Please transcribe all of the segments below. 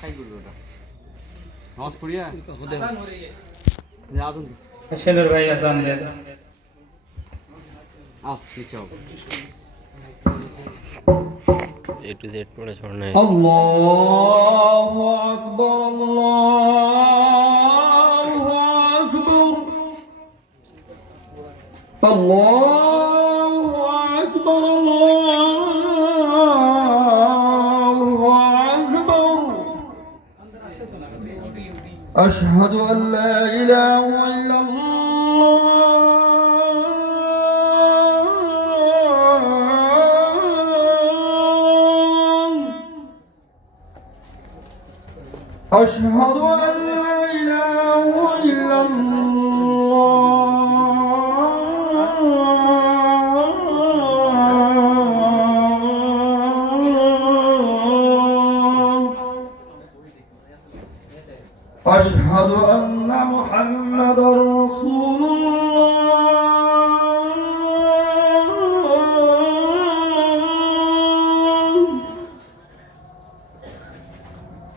কাই করবে ওটা নামাজ পড়িয়া আজান শেনুর ভাই আজান দেন নিচে A to Z পড়ে ছড়না আল্লাহু আকবার আল্লাহু আকবার আল্লাহু আকবার আল্লাহু আকবার আশহাদু আন লা ইলাহা ইল্লাল্লাহ أشهد أن لا إله إلا الله أشهد أن محمدا رسول الله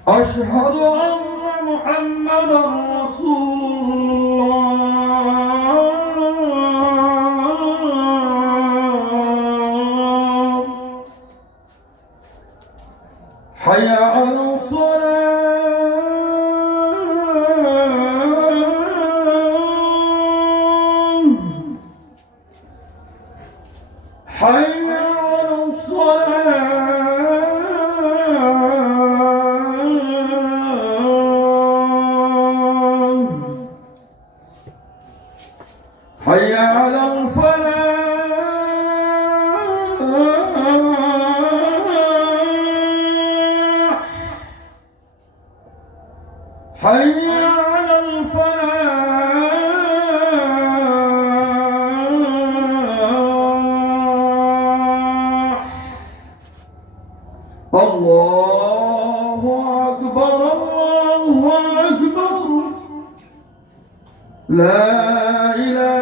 أشهد أن محمدا رسول الله حي على الصلاة حي على الصلاة حي على الفلاح حي على الفلاح الله أكبر الله أكبر لا إله